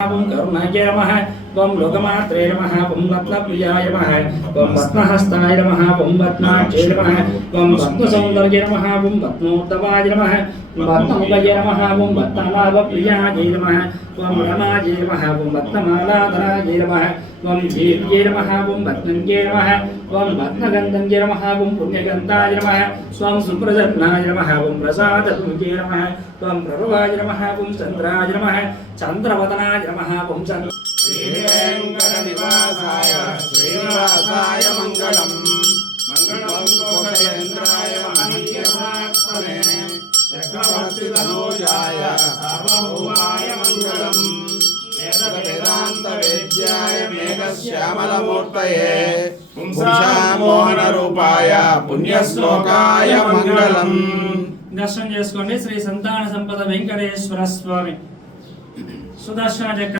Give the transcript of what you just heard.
ओम करुणाय नमः ओम लोकमात्रे नमः ओम रत्नप्रियाय नमः ओम रत्नहस्ताय नमः ओम रत्नाक्षे नमः ओम रत्नसौन्दर्ये नमः ओम रत्नोत्तमाय नमः ओम रत्नमुखये नमः ओम रत्नलाभप्रियाय नमः ओम रमाय नमः ओम रत्नमालाधराय नमः ओम दीप्ये नमः ओम रत्नज्ञे नमः ओम रत्नगन्धज्ञे नमः ओम पुण्यगन्धाय नमः ओम सुप्रसन्नाय नमः ओम प्रसादज्ञे नमः ओम प्रभवाय नमः ओम चन्द्राय नमः चन्द्रवदनाय नमः ओम श्रीवेङ्कटनिवासाय श्रीनिवासाय मङ्गलम् मङ्गलं कोशलेन्द्राय महनीयमात्मने चक्रवर्तितनूजाय सार्वभौमाय मङ्गलम् वेदान्तवेद्याय मेघश्यामलमूर्तये पुंसामोहनरूपाय पुण्यश्लोकाय मङ्गलम्। दर्शन చేసుకోండి శ్రీ సంతాన సంపద వెంకటేశ్వర స్వామి సుదర్శన చక్ర